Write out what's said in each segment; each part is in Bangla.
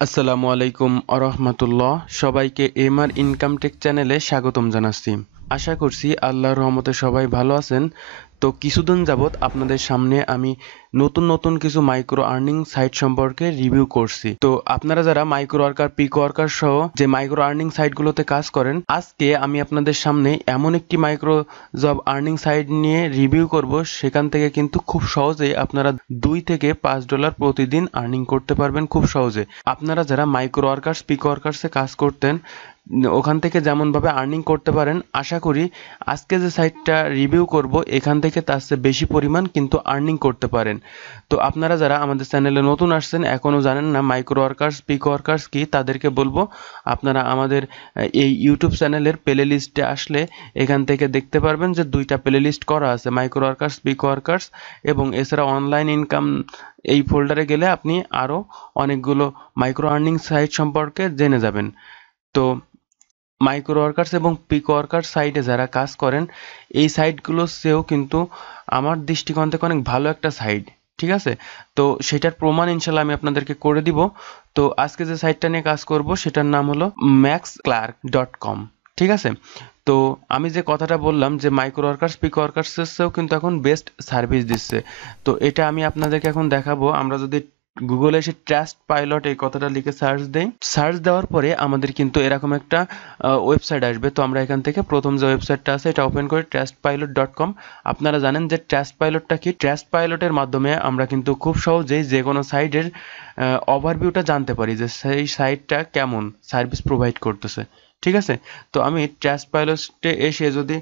আসসালামু আলাইকুম আরহামাতুল্লাহ। সবাইকে এমআর ইনকাম টেক চ্যানেলে স্বাগতম জানাচ্ছি। আশা করছি আল্লাহর রহমতে সবাই ভালো আছেন। তো কিছুদিন যাবত আপনাদের সামনে আমি নতুন কিছু মাইক্রো আর্নিং সাইট সম্পর্কে রিভিউ করছি। তো আপনারা যারা মাইক্রো ওয়ার্কার, পিক ওয়ার্কার সহ যে মাইক্রো আর্নিং সাইটগুলোতে কাজ করেন, আজকে আমি আপনাদের সামনে এমন একটি মাইক্রো জব আর্নিং সাইট নিয়ে রিভিউ করব, সেখান থেকে কিন্তু খুব সহজেই আপনারা $2 থেকে $5 প্রতিদিন আর্নিং করতে পারবেন খুব সহজে। আপনারা যারা মাইক্রো ওয়ার্কার্স, পিক ওয়ার্কার্সে কাজ করতেন, ওখান থেকে যেমনভাবে আর্নিং করতে পারেন, আশা করি আজকে যে সাইটটা রিভিউ করব এখান থেকে তার চেয়ে বেশি পরিমাণ কিন্তু আর্নিং করতে পারেন। তো আপনারা যারা আমাদের চ্যানেলে নতুন আসছেন, এখনও জানেন না মাইক্রো ওয়ার্কার্স, পিক ওয়ার্কার্স কি, তাদেরকে বলবো আপনারা আমাদের এই ইউটিউব চ্যানেলের প্লে লিস্টে আসলে এখান থেকে দেখতে পারবেন যে 2টা প্লে লিস্ট করা আছে, মাইক্রো ওয়ার্কার্স, পিক ওয়ার্কার্স, এবং এছাড়া অনলাইন ইনকাম। এই ফোল্ডারে গেলে আপনি আরও অনেকগুলো মাইক্রো আর্নিং সাইট সম্পর্কে জেনে যাবেন। তো মাইক্রো ওয়ার্কার্স এবং পিক ওয়ার্কার্স সাইটে যারা কাজ করেন, এই সাইটগুলোর চেয়েও কিন্তু আমার দৃষ্টিকোণ থেকে অনেক ভালো একটা সাইট, ঠিক আছে? তো সেটার প্রমাণ ইনশাল্লাহ আমি আপনাদেরকে করে দিব। তো আজকে যে সাইটটা নিয়ে কাজ করব সেটার নাম হলো maxclerk.com, ঠিক আছে? তো আমি যে কথাটা বললাম যে মাইক্রো ওয়ার্কার্স, পিক ওয়ার্কার্সের চেয়েও কিন্তু এখন বেস্ট সার্ভিস দিচ্ছে। তো এটা আমি আপনাদেরকে এখন দেখাবো। আমরা যদি গুগলে এসে ট্রাস্ট পাইলট এই কথাটা লিখে সার্চ দেই, সার্চ দেওয়ার পরে আমাদের কিন্তু এরকম একটা ওয়েবসাইট আসবে। তো আমরা এখান থেকে প্রথম যে ওয়েবসাইটটা আছে এটা ওপেন করি, trustpilot.com। আপনারা জানেন যে ট্রাস্ট পাইলটটা কি? ট্রাস্ট পাইলটের মাধ্যমে আমরা কিন্তু খুব সহজেই যে কোনো সাইটের ওভারভিউটা জানতে পারি যে সেই সাইটটা কেমন সার্ভিস প্রোভাইড করতেছে, ঠিক আছে? তো আমি ট্রাস্ট পাইলটে এসে যদি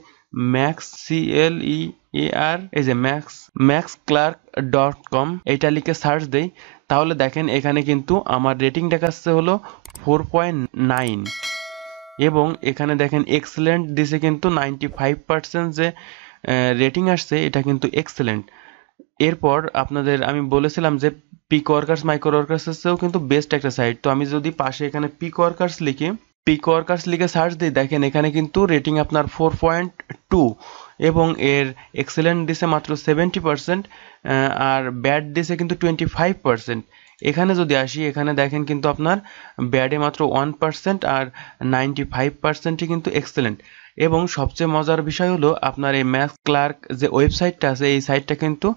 maxclerk.com এইটা লিখে সার্চ দেই, তাহলে দেখেন এখানে কিন্তু আমার রেটিং দেখাচ্ছে হলো 4.9, এবং এখানে দেখেন এক্সেলেন্ট দিছে কিন্তু 95% যে রেটিং আসছে এটা কিন্তু এক্সেলেন্ট। এরপর আপনাদের আমি বলেছিলাম যে পিক ওয়ার্কার্স, মাইক্রো ওয়ার্কার্সের চেয়েও কিন্তু বেস্ট একটা সাইট। তো আমি যদি পাশে এখানে পিক ওয়ার্কার্স লিখে সার্চ দিই, দেখেন এখানে কিন্তু রেটিং আপনার 4.2, এবং এর এক্সেলেন্ট দিছে মাত্র 70%, আর ব্যাড দিছে কিন্তু 25%। এখানে যদি আসি, এখানে দেখেন কিন্তু আপনার ব্যাডে মাত্র 1% আর 95%ই কিন্তু এক্সেলেন্ট। এবং সবচেয়ে মজার বিষয় হলো আপনার এই ম্যাক্স ক্লার্ক যে ওয়েবসাইটটা আছে, এই সাইটটা কিন্তু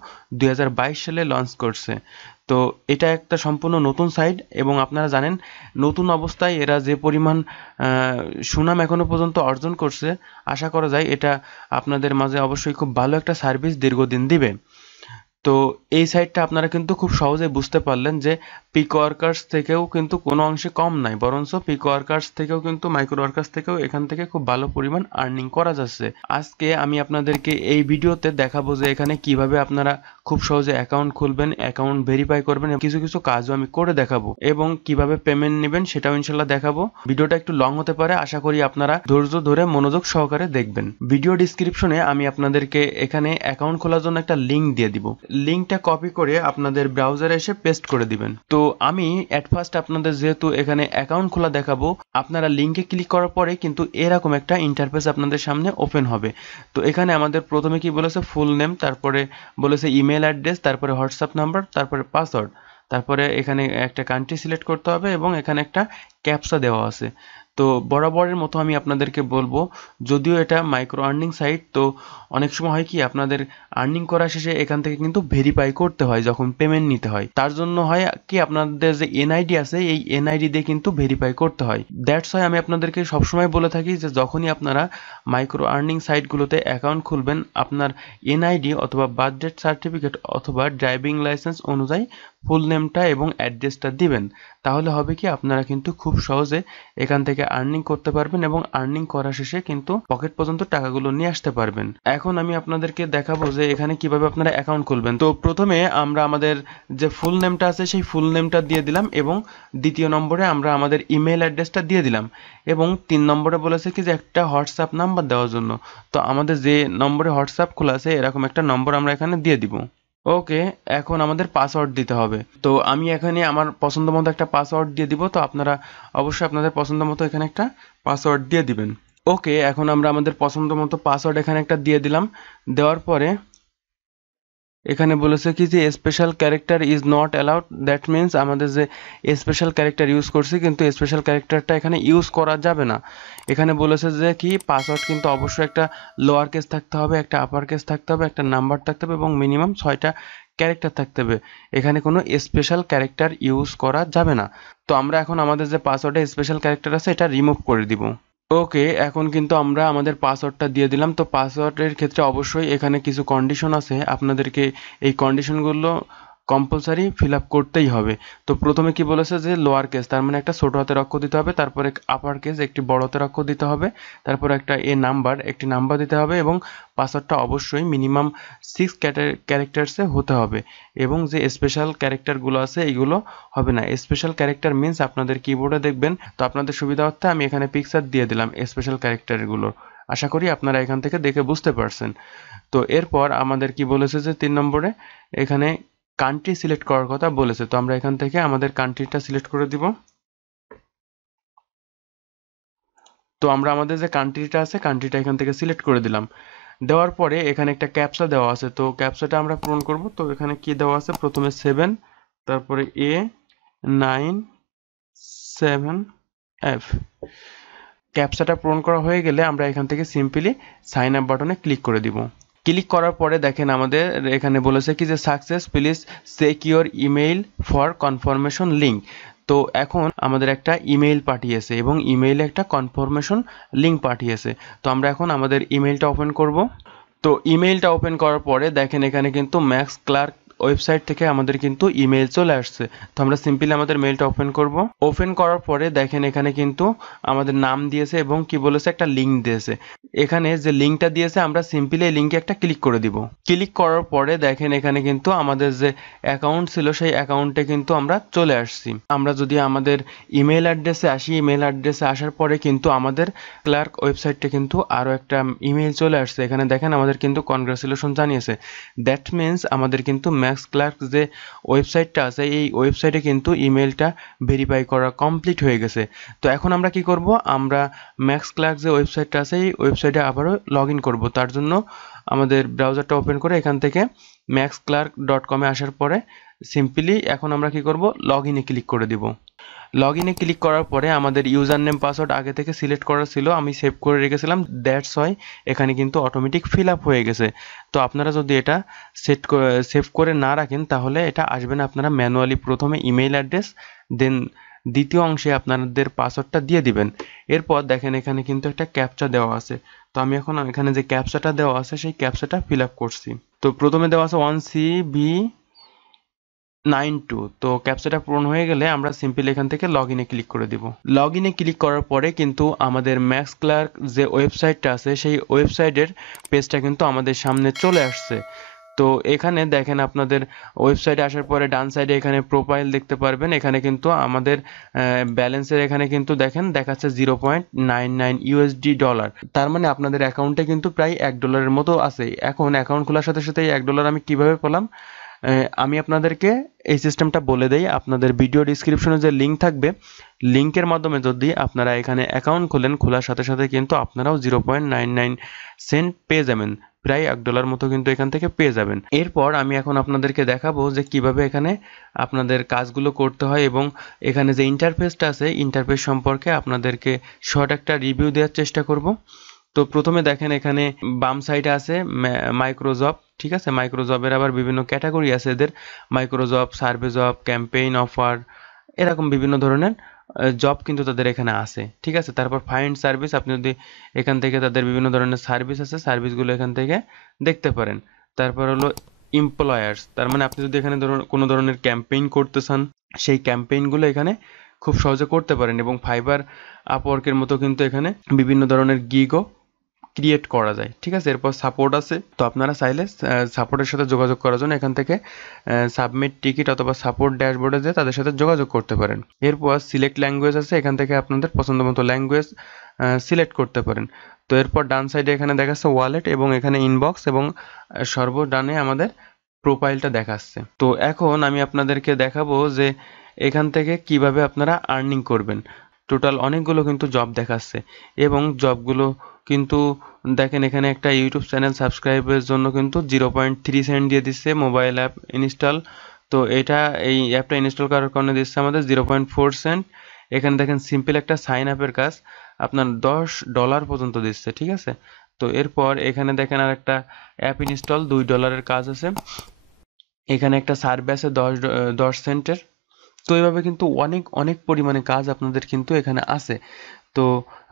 2022 সালে লঞ্চ করছে। তো এটা একটা সম্পূর্ণ নতুন সাইট, এবং আপনারা জানেন নতুন অবস্থায় এরা যে পরিমাণ সুনাম এখনো পর্যন্ত অর্জন করছে, আশা করা যায় এটা আপনাদের মাঝে অবশ্যই খুব ভালো একটা সার্ভিস দীর্ঘদিন দিবে। তো এই সাইটটা আপনারা কিন্তু খুব সহজে বুঝতে পারলেন যে পিক ওয়ার্কার্স থেকেও কিন্তু কোনো অংশে কম নাই, বরঞ্চ পিক ওয়ার্কার্স থেকেও কিন্তু মাইক্রো ওয়ার্কার্স থেকেও এখান থেকে খুব ভালো পরিমাণ আর্নিং করা যাচ্ছে। আজকে আমি আপনাদেরকে এই ভিডিওতে দেখাবো যে এখানে কিভাবে আপনারা খুব সহজে অ্যাকাউন্ট খুলবেন, অ্যাকাউন্ট ভেরিফাই করবেন, এবং কিছু কাজও আমি করে দেখাবো, এবং কিভাবে পেমেন্ট নেবেন সেটাও ইনশাল্লাহ দেখাবো। ভিডিওটা একটু লং হতে পারে, আশা করি আপনারা ধৈর্য ধরে মনোযোগ সহকারে দেখবেন। ভিডিও ডিসক্রিপশনে আমি আপনাদেরকে এখানে অ্যাকাউন্ট খোলার জন্য একটা লিঙ্ক দিয়ে দিব, লিঙ্কটা কপি করে আপনাদের ব্রাউজারে এসে পেস্ট করে দিবেন। তো আমি এট ফার্স্ট আপনাদের যেহেতু এখানে অ্যাকাউন্ট খোলা দেখাবো, আপনারা লিঙ্কে ক্লিক করার পরে কিন্তু এরকম একটা ইন্টারফেস আপনাদের সামনে ওপেন হবে। তো এখানে আমাদের প্রথমে কি বলেছে, ফুল নেম, তারপরে বলেছে ইমেল অ্যাড্রেস, তারপরে হোয়াটসঅ্যাপ নাম্বার, তারপরে পাসওয়ার্ড, তারপরে এখানে একটা কান্ট্রি সিলেক্ট করতে হবে, এবং এখানে একটা ক্যাপচা দেওয়া আছে। তো বরাবরের মতো আমি আপনাদেরকে বলবো, যদিও এটা মাইক্রো আর্নিং সাইট, তো অনেক সময় হয় কি আপনাদের আর্নিং করা শেষে এখান থেকে কিন্তু ভেরিফাই করতে হয় যখন পেমেন্ট নিতে হয়, তার জন্য হয় কি আপনাদের যে এনআইডি আছে এই এনআইডি দিয়ে কিন্তু ভেরিফাই করতে হয়। দ্যাটস ওয়াই আমি আপনাদেরকে সবসময় বলে থাকি যে যখনই আপনারা মাইক্রো আর্নিং সাইটগুলোতে অ্যাকাউন্ট খুলবেন, আপনার এনআইডি অথবা বার্থ ডেট সার্টিফিকেট অথবা ড্রাইভিং লাইসেন্স অনুযায়ী ফুল নেমটা এবং অ্যাড্রেসটা দিবেন। তাহলে হবে কি আপনারা কিন্তু খুব সহজে এখান থেকে আর্নিং করতে পারবেন, এবং আর্নিং করা শেষে কিন্তু পকেট পর্যন্ত টাকাগুলো নিয়ে আসতে পারবেন। এখন আমি আপনাদেরকে দেখাবো যে এখানে কিভাবে আপনারা অ্যাকাউন্ট খুলবেন। তো প্রথমে আমরা আমাদের যে ফুল নেমটা আছে সেই ফুল নেমটা দিয়ে দিলাম, এবং দ্বিতীয় নম্বরে আমরা আমাদের ইমেল অ্যাড্রেসটা দিয়ে দিলাম, এবং 3 নম্বরে বলেছে কি যে একটা হোয়াটসঅ্যাপ নাম্বার দেওয়ার জন্য। তো আমাদের যে নম্বরে হোয়াটসঅ্যাপ খোলা আছে এরকম একটা নম্বর আমরা এখানে দিয়ে দিব। ওকে, এখন আমাদের পাসওয়ার্ড দিতে হবে। তো আমি এখানে আমার পছন্দ মতো একটা পাসওয়ার্ড দিয়ে দিব। তো আপনারা অবশ্যই আপনাদের পছন্দ মতো এখানে একটা পাসওয়ার্ড দিয়ে দিবেন। ওকে, এখন আমরা আমাদের পছন্দ মতো পাসওয়ার্ড এখানে একটা দিয়ে দিলাম। দেওয়ার পরে এখানে বলেছে কি যে special character is not allowed, that means আমাদের যে স্পেশাল ক্যারেক্টার ইউজ করছি কিন্তু স্পেশাল ক্যারেক্টারটা এখানে ইউজ করা যাবে না। এখানে বলেছে যে কি পাসওয়ার্ড কিন্তু অবশ্যই একটা লোয়ার কেস থাকতে হবে, একটা আপার কেস থাকতে হবে, একটা নাম্বার থাকতে হবে এবং মিনিমাম 6টা ক্যারেক্টার থাকতে হবে। এখানে কোনো স্পেশাল ক্যারেক্টার ইউজ করা যাবে না। তো আমরা এখন আমাদের যে পাসওয়ার্ডে স্পেশাল ক্যারেক্টার আছে এটা রিমুভ করে দিব। ওকে, এখন কিন্তু আমরা আমাদের পাসওয়ার্ডটা দিয়ে দিলাম। তো পাসওয়ার্ডের ক্ষেত্রে অবশ্যই এখানে কিছু কন্ডিশন আছে, আপনাদেরকে এই কন্ডিশনগুলো কম্পালসারি ফিল আপ করতেই হবে। তো প্রথমে কি বলেছে যে লোয়ার কেস, তার মানে একটা ছোট হাতের অক্ষর দিতে হবে, তারপরে আপার কেস একটি বড় হাতের অক্ষর দিতে হবে, তারপর একটা একটি নাম্বার দিতে হবে এবং পাসওয়ার্ডটা অবশ্যই মিনিমাম 6 ক্যারেক্টার্সে হতে হবে এবং যে স্পেশাল ক্যারেক্টারগুলো আছে এইগুলো হবে না। স্পেশাল ক্যারেক্টার মিনস আপনাদের কিবোর্ডে দেখবেন। তো আপনাদের সুবিধার্থে আমি এখানে পিকচার দিয়ে দিলাম স্পেশাল ক্যারেক্টারগুলোর। আশা করি আপনারা এখান থেকে দেখে বুঝতে পারছেন। তো এরপর আমাদের কি বলেছে যে 3 নম্বরে এখানে কান্ট্রি সিলেক্ট করার কথা বলেছে। তো আমরা এখান থেকে আমাদের কান্ট্রিটা সিলেক্ট করে দিব। তো আমরা আমাদের যে কান্ট্রিটা আছে কান্ট্রিটা এখান থেকে সিলেক্ট করে দিলাম। দেওয়ার পরে এখানে একটা ক্যাপচা দেওয়া আছে, তো ক্যাপচাটা আমরা পূরণ করব। তো এখানে কি দেওয়া আছে, প্রথমে 7, তারপরে A9 7F। ক্যাপচাটা পূরণ করা হয়ে গেলে আমরা এখান থেকে সিম্পলি সাইন আপ বাটনে ক্লিক করে দিব। ক্লিক করার পরে দেখেন আমাদের এখানে বলেছে কি যে success, please check your email for confirmation link. তো এখন আমাদের একটা ইমেইল পাঠিয়েছে এবং ইমেইলে একটা কনফার্মেশন লিঙ্ক পাঠিয়েছে। তো আমরা এখন আমাদের ইমেইলটা ওপেন করব। তো ইমেইলটা ওপেন করার পরে দেখেন এখানে কিন্তু ম্যাক্স ক্লার্ক ওয়েবসাইট থেকে আমাদের কিন্তু ইমেইল চলে আসছে। তো আমরা সিম্পলি আমাদের মেইলটা ওপেন করব। ওপেন করার পরে দেখেন এখানে কিন্তু আমাদের নাম দিয়েছে এবং কি বলেছে একটা লিঙ্ক দিয়েছে। এখানে যে লিঙ্কটা দিয়েছে আমরা সিম্পলি এই লিঙ্কে একটা ক্লিক করে দিব। ক্লিক করার পরে দেখেন এখানে কিন্তু আমাদের যে অ্যাকাউন্ট ছিল সেই অ্যাকাউন্টে কিন্তু আমরা চলে আসছি। আমরা যদি আমাদের ইমেল অ্যাড্রেসে আসি, ইমেল অ্যাড্রেসে আসার পরে কিন্তু আমাদের ক্লার্ক ওয়েবসাইটে কিন্তু আরও একটা ইমেল চলে আসছে। এখানে দেখেন আমাদের কিন্তু কনগ্রাচুলেশন জানিয়েছে। দ্যাট মিনস আমাদের কিন্তু ম্যাক্স ক্লার্ক যে ওয়েবসাইটটা আছে এই ওয়েবসাইটে কিন্তু ইমেলটা ভেরিফাই করা কমপ্লিট হয়ে গেছে। তো এখন আমরা কি করব, আমরা ম্যাক্স ক্লার্ক যে ওয়েবসাইটটা আছে এই ওয়েবসাইটে আবারও লগ ইন করবো। তার জন্য আমাদের ব্রাউজারটা ওপেন করে এখান থেকে maxclerk.com এ আসার পরে সিম্পলি এখন আমরা কি করব, লগ ইনে ক্লিক করে দিব। লগ ইনে ক্লিক করার পরে আমাদের ইউজার নেম পাসওয়ার্ড আগে থেকে সিলেক্ট করা ছিল, আমি সেভ করে রেখেছিলাম, দ্যাটস ওয়াই এখানে কিন্তু অটোমেটিক ফিল আপ হয়ে গেছে। তো আপনারা যদি এটা সেভ করে না রাখেন তাহলে এটা আসবে না। আপনারা ম্যানুয়ালি প্রথমে ইমেইল অ্যাড্রেস দেন দ্বিতীয় অংশে আপনাদের পাসওয়ার্ডটা দিয়ে দিবেন। এরপর দেখেন এখানে কিন্তু একটা ক্যাপচা দেওয়া আছে। তো আমি এখন এখানে যে ক্যাপচাটা দেওয়া আছে সেই ক্যাপচাটা ফিল আপ করছি। তো প্রথমে দেওয়া আছে 1CB92। তো ক্যাপচাটা পূরণ হয়ে গেলে আমরা সিম্পলি এখান থেকে লগ ইনে ক্লিক করে দিব। লগ ইনে ক্লিক করার পরে কিন্তু আমাদের ম্যাক্স ক্লার্ক যে ওয়েবসাইটটা আছে সেই ওয়েবসাইটের পেজটা কিন্তু আমাদের সামনে চলে আসছে। তো এখানে দেখেন আপনাদের ওয়েবসাইটে আসার পরে ডান সাইডে এখানে প্রোফাইল দেখতে পারবেন। এখানে কিন্তু আমাদের ব্যালেন্সের এখানে কিন্তু দেখেন দেখাচ্ছে $0.99 তার মানে আপনাদের অ্যাকাউন্টে কিন্তু প্রায় $1 মতো আছে। এখন অ্যাকাউন্ট খোলার সাথে সাথে এই $1 আমি কিভাবে পেলাম আমি আপনাদেরকে এই সিস্টেমটা বলে দেই। আপনাদের ভিডিও ডিসক্রিপশনে যে লিঙ্ক থাকবে লিঙ্কের মাধ্যমে যদি আপনারা এখানে অ্যাকাউন্ট খোলেন, খোলার সাথে সাথে কিন্তু আপনারাও 0.99 সেন্ট পেয়ে যাবেন, প্রায় $1 মতো কিন্তু এখান থেকে পেয়ে যাবেন। এরপর আমি এখন আপনাদেরকে দেখাবো যে কিভাবে এখানে আপনাদের কাজগুলো করতে হয় এবং এখানে যে ইন্টারফেসটা আছে ইন্টারফেস সম্পর্কে আপনাদেরকে শর্ট একটা রিভিউ দেওয়ার চেষ্টা করব। তো প্রথমে দেখেন এখানে বাম সাইডে আছে মাইক্রোজব, ঠিক আছে। মাইক্রোজবের আবার বিভিন্ন ক্যাটাগরি আছে, এদের microjob, survey job, campaign offer, এরকম বিভিন্ন ধরনের জব কিন্তু তাদের এখানে আছে, ঠিক আছে। তারপর ফাইন্ড সার্ভিস, আপনি যদি এখান থেকে তাদের বিভিন্ন ধরনের সার্ভিস আছে সার্ভিসগুলো এখান থেকে দেখতে পারেন। তারপর হলো এমপ্লয়ার্স, তার মানে আপনি যদি এখানে কোনো ধরনের ক্যাম্পেইন করতে চান সেই ক্যাম্পেইনগুলো এখানে খুব সহজে করতে পারেন এবং ফাইবার আপওয়ার্কের মতো কিন্তু এখানে বিভিন্ন ধরনের গিগও ক্রিয়েট করা যায়, ঠিক আছে। এরপর সাপোর্ট আছে, তো আপনারা চাইলে সাপোর্টের সাথে যোগাযোগ করার জন্য এখান থেকে সাবমিট টিকিট অথবা সাপোর্ট ড্যাশবোর্ডে যেয়ে তাদের সাথে যোগাযোগ করতে পারেন। এরপর সিলেক্ট ল্যাঙ্গুয়েজ আছে, এখান থেকে আপনাদের পছন্দ মতো ল্যাঙ্গুয়েজ সিলেক্ট করতে পারেন। তো এরপর ডান সাইডে এখানে দেখাচ্ছে ওয়ালেট এবং এখানে ইনবক্স এবং সর্বডানে আমাদের প্রোফাইলটা দেখাচ্ছে। তো এখন আমি আপনাদেরকে দেখাবো যে এখান থেকে কিভাবে আপনারা আর্নিং করবেন। টোটাল অনেকগুলো কিন্তু জব দেখাচ্ছে এবং জবগুলো কিন্তু দেখেন এখানে একটা ইউটিউব চ্যানেল সাবস্ক্রাইবের জন্য কিন্তু 0.3 সেন্ট দিয়ে দিচ্ছে মোবাইল অ্যাপ ইনস্টল। তো এটা এই অ্যাপটা ইনস্টল করার কারণে দিচ্ছে আমাদের 0.4 সেন্ট। এখানে দেখেন সিম্পল একটা সাইন আপের কাজ আপনার $10 পর্যন্ত দিচ্ছে, ঠিক আছে। তো এরপর এখানে দেখেন আর একটা অ্যাপ ইনস্টল $2 কাজ আছে। এখানে একটা সার্ভে আছে 10 সেন্টের। তো এইভাবে কিন্তু অনেক অনেক পরিমাণে কাজ আপনাদের কিন্তু এখানে আছে। তো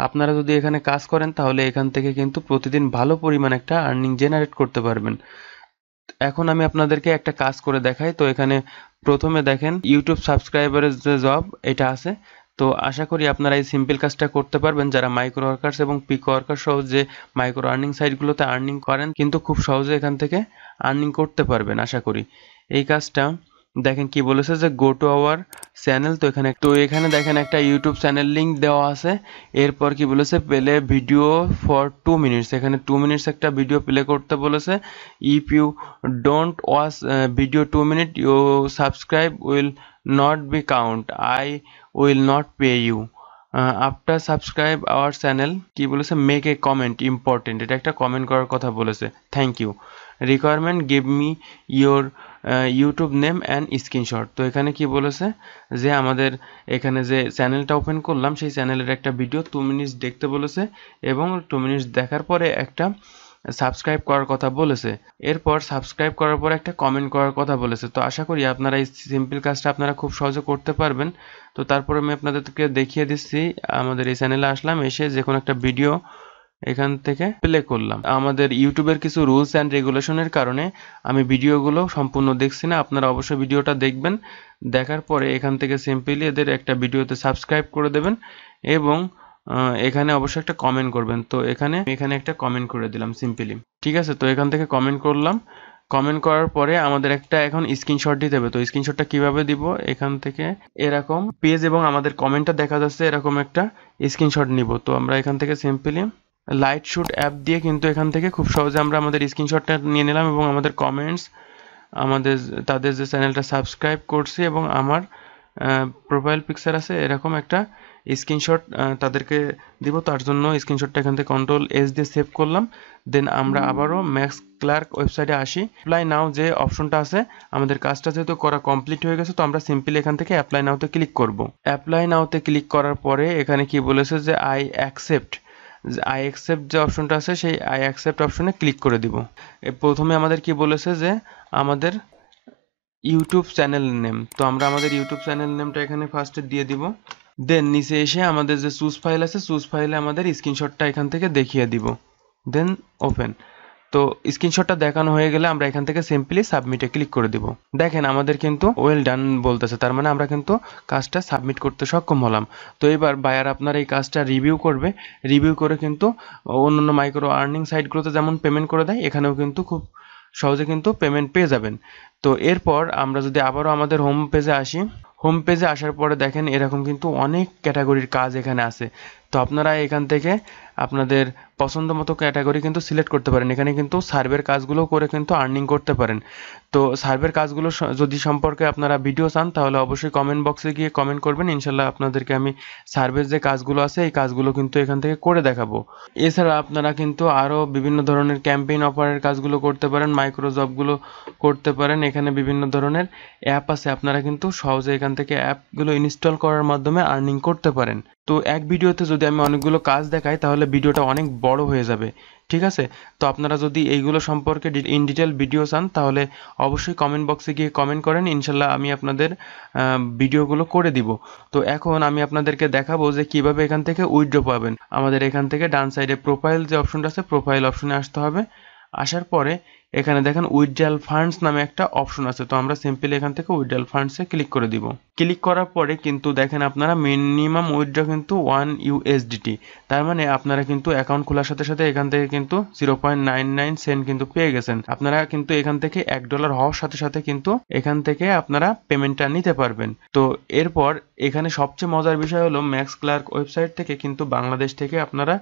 আপনারা যদি এখানে কাজ করেন তাহলে এখান থেকে কিন্তু প্রতিদিন ভালো পরিমাণ একটা আর্নিং জেনারেট করতে পারবেন। এখন আমি আপনাদেরকে একটা কাজ করে দেখাই। তো এখানে প্রথমে দেখেন ইউটিউব সাবস্ক্রাইবারের যে জব এটা আছে। তো আশা করি আপনারা এই সিম্পল কাজটা করতে পারবেন যারা মাইক্রো ওয়ার্কার্স এবং পিক ওয়ার্কার সহ যে মাইক্রো আর্নিং সাইটগুলোতে আর্নিং করেন কিন্তু খুব সহজে এখান থেকে আর্নিং করতে পারবেন আশা করি। এই কাজটা দেখেন কি বলেছে যে গো টু আওয়ার চ্যানেল। তো এখানে দেখেন একটা ইউটিউব চ্যানেল লিংক দেওয়া আছে। এরপর কি বলেছে প্লে ভিডিও ফর 2 মিনিটস। এখানে 2 মিনিটস একটা ভিডিও প্লে করতে বলেছে। If you don't watch video 2 minute you subscribe will not be count, I will not pay you. After subscribe our channel কি বলেছে মেক এ কমেন্ট ইম্পর্টেন্ট, এটা একটা কমেন্ট করার কথা বলেছে। Thank you. Requirement give me your YouTube name and screenshot. তো এখানে কি বলেছে যে আমাদের এখানে যে চ্যানেলটা ওপেন করলাম সেই চ্যানেলের একটা ভিডিও 2 মিনিটস দেখতে বলেছে এবং 2 মিনিটস দেখার পরে একটা সাবস্ক্রাইব করার কথা বলেছে। এরপর সাবস্ক্রাইব করার পর একটা কমেন্ট করার কথা বলেছে। তো আশা করি আপনারা এই সিম্পল কাজটা আপনারা খুব সহজে করতে পারবেন। তো তারপরে আমি আপনাদেরকে দেখিয়ে দিচ্ছি। আমাদের এই চ্যানেলে আসলাম, এসে যে কোনো একটা ভিডিও এখান থেকে প্লে করলাম। আমাদের ইউটিউবের কিছু রুলস অ্যান্ড রেগুলেশনের কারণে আমি ভিডিওগুলো সম্পূর্ণ দেখছি না, আপনারা অবশ্যই ভিডিওটা দেখবেন। দেখার পরে এখান থেকে সিম্পলি এদের একটা ভিডিওতে সাবস্ক্রাইব করে দেবেন এবং এখানে অবশ্যই একটা কমেন্ট করবেন। তো এখানে একটা কমেন্ট করে দিলাম সিম্পলি, ঠিক আছে। তো এখান থেকে কমেন্ট করলাম। কমেন্ট করার পরে আমাদের একটা এখন স্ক্রিনশট দিতে হবে। তো স্ক্রিনশটটা কিভাবে দিব, এখান থেকে এরকম পেজ এবং আমাদের কমেন্টটা দেখা যাচ্ছে এরকম একটা স্ক্রিনশট নিব। তো আমরা এখান থেকে সিম্পলি লাইট শুট অ্যাপ দিয়ে কিন্তু এখান থেকে খুব সহজে আমরা আমাদের স্ক্রিনশটটা নিয়ে নিলাম এবং আমাদের কমেন্টস, আমাদের তাদের যে চ্যানেলটা সাবস্ক্রাইব করছি এবং আমার প্রোফাইল পিকচার আছে এরকম একটা স্ক্রিনশট তাদেরকে দিব। তার জন্য স্ক্রিনশটটা এখান থেকে Ctrl+S দিয়ে সেভ করলাম। দেন আমরা আবারও ম্যাক্স ক্লার্ক ওয়েবসাইটে আসি। অ্যাপ্লাই নাও যে অপশনটা আছে, আমাদের কাজটা যেহেতু করা কমপ্লিট হয়ে গেছে তো আমরা সিম্পলি এখান থেকে অ্যাপ্লাই নাওতে ক্লিক করব। অ্যাপ্লাই নাওতে ক্লিক করার পরে এখানে কি বলেছে যে আই অ্যাকসেপ্ট যে অপশনটা আছে সেই আই অ্যাকসেপ্ট অপশনে ক্লিক করে দিব। প্রথমে আমাদের কি বলেছে যে আমাদের ইউটিউব চ্যানেল নেম। তো আমরা আমাদের ইউটিউব চ্যানেল নেমটা এখানে ফার্স্টে দিয়ে দিব। দেন নিচে এসে আমাদের যে চুজ ফাইল আছে চুজ ফাইলে আমাদের স্ক্রিনশটটা এখান থেকে দেখিয়ে দিব। Then open. তো স্ক্রিনশটটা দেখানো হয়ে গেলে আমরা এখান থেকে সিম্পলি সাবমিটে ক্লিক করে দিব। দেখেন আমাদের কিন্তু ওয়েল ডান বলতেছে, তার মানে আমরা কিন্তু কাজটা সাবমিট করতে সক্ষম হলাম। তো এবার বায়ার আপনার এই কাজটা রিভিউ করবে। রিভিউ করে কিন্তু অন্যান্য মাইক্রো আর্নিং সাইটগুলোতে যেমন পেমেন্ট করে দেয় এখানেও কিন্তু খুব সহজে কিন্তু পেমেন্ট পেয়ে যাবেন। তো এরপর আমরা যদি আবারও আমাদের হোম পেজে আসি, হোম পেজে আসার পরে দেখেন এরকম কিন্তু অনেক ক্যাটাগরির কাজ এখানে আছে। তো আপনারা এখান থেকে আপনাদের পছন্দ মতো ক্যাটাগরি কিন্তু সিলেক্ট করতে পারেন। এখানে কিন্তু সার্ভের কাজগুলো করে কিন্তু আর্নিং করতে পারেন। তো সার্ভের কাজগুলো যদি সম্পর্কে আপনারা ভিডিও চান তাহলে অবশ্যই কমেন্ট বক্সে গিয়ে কমেন্ট করবেন। ইনশাল্লাহ আপনাদেরকে আমি সার্ভের যে কাজগুলো আছে এই কাজগুলো কিন্তু এখান থেকে করে দেখাবো। এছাড়া আপনারা কিন্তু আরও বিভিন্ন ধরনের ক্যাম্পেইন অফারের কাজগুলো করতে পারেন, মাইক্রো জবগুলো করতে পারেন। এখানে বিভিন্ন ধরনের অ্যাপ আছে, আপনারা কিন্তু সহজে এখান থেকে অ্যাপগুলো ইনস্টল করার মাধ্যমে আর্নিং করতে পারেন। তো এক ভিডিওতে যদি আমি অনেকগুলো কাজ দেখাই তাহলে ভিডিওটা অনেক বড় হয়ে যাবে, ঠিক আছে। তো আপনারা যদি এইগুলো সম্পর্কে ইন ডিটেল ভিডিও চান তাহলে অবশ্যই কমেন্ট বক্সে গিয়ে কমেন্ট করেন, ইনশাল্লাহ আমি আপনাদের ভিডিওগুলো করে দিব। তো এখন আমি আপনাদেরকে দেখাবো যে কিভাবে এখান থেকে উইথড্র পাবেন। আমাদের এখান থেকে ডান সাইডে প্রোফাইল যে অপশনটা আছে প্রোফাইল অপশনে আসতে হবে। আসার পরে এখানে দেখেন উইথড্রয়াল ফান্ডস নামে একটা অপশন আছে। তো আমরা সিম্পলি এখান থেকে উইথড্রয়াল ফান্ডসে ক্লিক করে দিব। ক্লিক করার পরে কিন্তু দেখেন আপনারা মিনিমাম উইথড্র কিন্তু 1 USDT। তার মানে আপনারা কিন্তু অ্যাকাউন্ট খোলার সাথে সাথে এখান থেকে কিন্তু 0.99 সেন্ট কিন্তু পেয়ে গেছেন। আপনারা কিন্তু এখান থেকে $1 হওয়ার সাথে সাথে কিন্তু এখান থেকে আপনারা পেমেন্টটা নিতে পারবেন। তো এরপর এখানে সবচেয়ে মজার বিষয় হলো ম্যাক্স ক্লার্ক ওয়েবসাইট থেকে কিন্তু বাংলাদেশ থেকে আপনারা,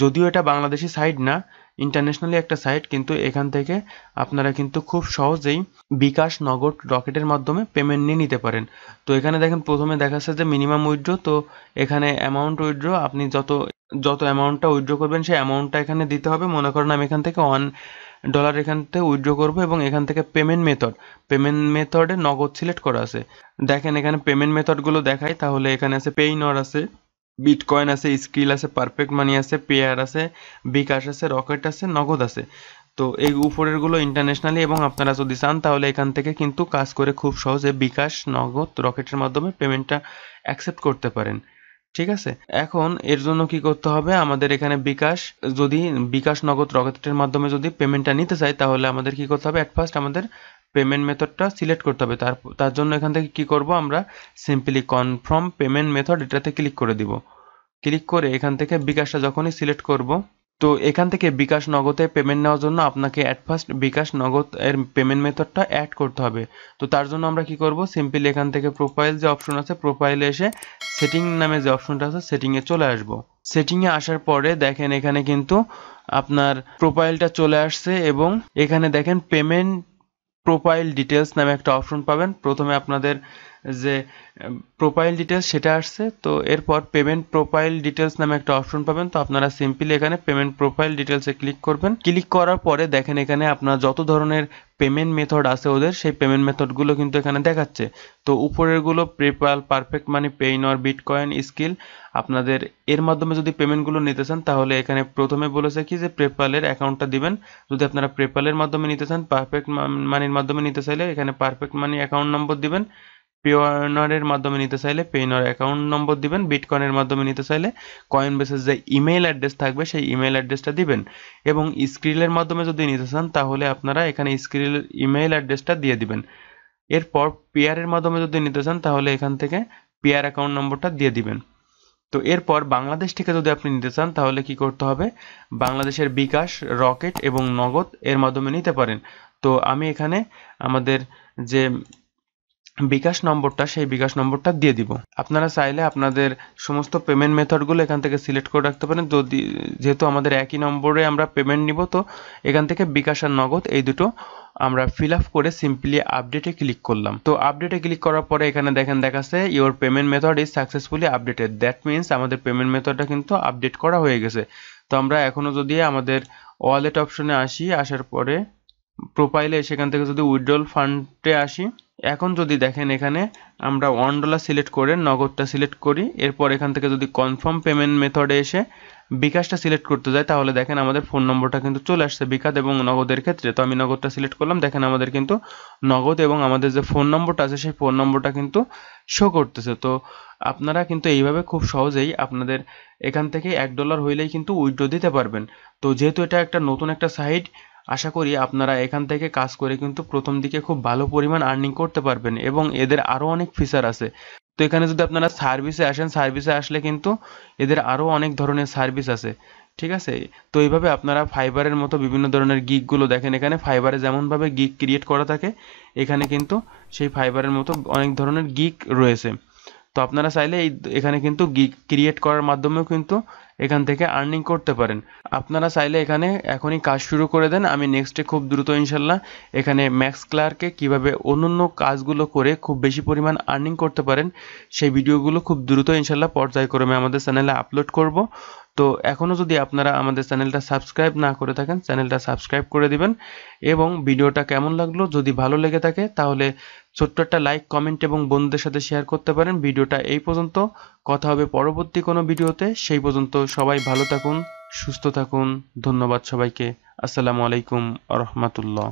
যদিও এটা বাংলাদেশি সাইট না, ইন্টারন্যাশনালি একটা সাইট, কিন্তু এখান থেকে আপনারা কিন্তু খুব সহজেই বিকাশ, নগদ, রকেটের মাধ্যমে পেমেন্ট নিয়ে নিতে পারেন। তো এখানে দেখেন প্রথমে দেখাচ্ছে যে মিনিমাম উইথড্র। তো এখানে অ্যামাউন্ট উইথড্র আপনি যত যত অ্যামাউন্টটা উইথড্র করবেন সেই অ্যামাউন্টটা এখানে দিতে হবে। মনে করেন আমি এখান থেকে $1 এখান থেকে উইথড্র করবো এবং এখান থেকে পেমেন্ট মেথডে নগদ সিলেক্ট করা আছে। দেখেন এখানে পেমেন্ট মেথডগুলো দেখাই, তাহলে এখানে আছে পেইনর আছে, বিটকয়েন আছে, স্কিল আছে, পারফেক্ট মানি আছে, পেয়ার আছে, বিকাশ আছে, রকেট আছে, নগদ আছে। তো এই উপরের গুলো ইন্টারন্যাশনালি, এবং আপনারা যদি চান তাহলে এখান থেকে কিন্তু কাজ করে খুব সহজে বিকাশ, নগদ, রকেটের মাধ্যমে পেমেন্টটা অ্যাকসেপ্ট করতে পারেন। ঠিক আছে, এখন এর জন্য কি করতে হবে, আমাদের এখানে বিকাশ, নগদ, রকেটের মাধ্যমে যদি পেমেন্টটা নিতে চাই তাহলে আমাদের কি করতে হবে, এট ফার্স্ট আমাদের পেমেন্ট মেথডটা সিলেক্ট করতে হবে। তার জন্য এখান থেকে কি করব, আমরা সিম্পলি কনফার্ম পেমেন্ট মেথড এটাতে ক্লিক করে দিব। ক্লিক করে এখান থেকে বিকাশটা যখনই সিলেক্ট করব, তো এখান থেকে বিকাশ নগদে পেমেন্ট নেওয়ার জন্য আপনাকে অ্যাট ফার্স্ট বিকাশ নগদ এর পেমেন্ট মেথডটা অ্যাড করতে হবে। তো তার জন্য আমরা কি করব, সিম্পলি এখান থেকে প্রোফাইল যে অপশন আছে, প্রোফাইলে এসে সেটিং নামে যে অপশনটা আছে সেটিংয়ে চলে আসব। সেটিংয়ে আসার পরে দেখেন এখানে কিন্তু আপনার প্রোফাইলটা চলে আসছে এবং এখানে দেখেন পেমেন্ট প্রোফাইল ডিটেলস নামে একটা অপশন পাবেন। প্রথমে আপনাদের যে প্রোফাইল ডিটেলস সেটা আসছে, তো এরপর পেমেন্ট প্রোফাইল ডিটেলস নামে একটা অপশন পাবেন। তো আপনারা সিম্পলি এখানে পেমেন্ট প্রোফাইল ডিটেলসে ক্লিক করবেন। ক্লিক করার পরে দেখেন এখানে আপনার যত ধরনের পেমেন্ট মেথড আছে ওদের, সেই পেমেন্ট মেথডগুলো কিন্তু এখানে দেখাচ্ছে। তো উপরের গুলো পেপ্যাল, পারফেক্ট মানি, পেইনর, বিটকয়েন, স্কিল। আপনাদের এর মাধ্যমে যদি পেমেন্টগুলো নিতে চান তাহলে এখানে প্রথমে বলেছে কি যে পেপ্যালের অ্যাকাউন্টটা দিবেন। যদি আপনারা পেপ্যালের মাধ্যমে নিতে চান, পারফেক্ট মানির মাধ্যমে নিতে চাইলে এখানে পারফেক্ট মানি অ্যাকাউন্ট নম্বর দিবেন, পেওয়ারনারের মাধ্যমে নিতে চাইলে পেইনর অ্যাকাউন্ট নম্বর দিবেন, বিটকয়েনের মাধ্যমে নিতে চাইলে কয়েনবেসের যে ইমেইল অ্যাড্রেস থাকবে সেই ইমেইল অ্যাড্রেসটা দিবেন, এবং স্ক্রিলের মাধ্যমে যদি নিতে চান তাহলে আপনারা এখানে স্ক্রিলের ইমেইল অ্যাড্রেসটা দিয়ে দিবেন। এরপর পেয়ারের মাধ্যমে যদি নিতে চান তাহলে এখান থেকে পেয়ার অ্যাকাউন্ট নম্বরটা দিয়ে দিবেন। তো এরপর বাংলাদেশ থেকে যদি আপনি নিতে চান তাহলে কি করতে হবে, বাংলাদেশের বিকাশ, রকেট এবং নগদ এর মাধ্যমে নিতে পারেন। তো আমি এখানে আমাদের যে বিকাশ নম্বরটা, সেই বিকাশ নম্বরটা দিয়ে দিব। আপনারা চাইলে আপনাদের সমস্ত পেমেন্ট মেথডগুলো এখান থেকে সিলেক্ট করে রাখতে পারেন। যদি যেহেতু আমাদের একই নম্বরে আমরা পেমেন্ট নিব, তো এখান থেকে বিকাশ আর নগদ এই দুটো আমরা ফিল আপ করে সিম্পলি আপডেটে ক্লিক করলাম। তো আপডেটে ক্লিক করার পরে এখানে দেখেন দেখাচ্ছে your payment method is successfully updated. That means আমাদের পেমেন্ট মেথডটা কিন্তু আপডেট করা হয়ে গেছে। তো আমরা এখনো যদি আমাদের ওয়ালেট অপশনে আসি, আসার পরে প্রোফাইলে সেখান থেকে যদি উইথড্রল ফান্ডে আসি, এখন যদি দেখেন এখানে আমরা $1 সিলেক্ট করে নগদটা সিলেক্ট করি, এরপর এখান থেকে যদি কনফার্ম পেমেন্ট মেথডে এসে বিকাশটা সিলেক্ট করতে যাই তাহলে দেখেন আমাদের ফোন নম্বরটা কিন্তু চলে আসছে বিকাশ এবং নগদের ক্ষেত্রে। তো আমি নগদটা সিলেক্ট করলাম, দেখেন আমাদের কিন্তু নগদ এবং আমাদের যে ফোন নম্বরটা আছে সেই ফোন নম্বরটা কিন্তু শো করতেছে। তো আপনারা কিন্তু এইভাবে খুব সহজেই আপনাদের এখান থেকে $1 হইলেই কিন্তু উইথড্র দিতে পারবেন। তো যেহেতু এটা একটা নতুন একটা সাইট, আশা করি আপনারা এখান থেকে কাজ করে কিন্তু প্রথম দিকে খুব ভালো পরিমাণ আর্নিং করতে পারবেন, এবং এদের আরো অনেক ফিচার আছে। তো এখানে যদি আপনারা সার্ভিসে আসেন, সার্ভিসে আসলে কিন্তু এদের আরো অনেক ধরনের সার্ভিস আছে। ঠিক আছে, তো এইভাবে আপনারা ফাইবারের মতো বিভিন্ন ধরনের গিগগুলো দেখেন, এখানে ফাইবারে যেমনভাবে গিগ ক্রিয়েট করা থাকে এখানে কিন্তু সেই ফাইবারের মতো অনেক ধরনের গিগ রয়েছে। তো আপনারা চাইলে এখানে কিন্তু গিগ ক্রিয়েট করার মাধ্যমেও কিন্তু এখান থেকে আর্নিং করতে পারেন। আপনারা চাইলে এখানে এখনই কাজ শুরু করে দেন। আমি নেক্সটে খুব দ্রুত ইনশাল্লাহ এখানে ম্যাক্স ক্লার্কে কিভাবে অন্যান্য কাজগুলো করে খুব বেশি পরিমাণ আর্নিং করতে পারেন সেই ভিডিওগুলো খুব দ্রুত ইনশাল্লাহ পর্যায়ক্রমে আমাদের চ্যানেলে আপলোড করব। তো এখনও যদি আপনারা আমাদের চ্যানেলটা সাবস্ক্রাইব না করে থাকেন, চ্যানেলটা সাবস্ক্রাইব করে দিবেন, এবং ভিডিওটা কেমন লাগলো যদি ভালো লেগে থাকে তাহলে ছোট্ট একটা লাইক, কমেন্ট এবং বন্ধুদের সাথে শেয়ার করতে পারেন। ভিডিওটা এই পর্যন্ত, কথা হবে পরবর্তী কোনো ভিডিওতে। সেই পর্যন্ত সবাই ভালো থাকুন, সুস্থ থাকুন। ধন্যবাদ সবাইকে। আসসালামু আলাইকুম আ রহমাতুল্লাহ।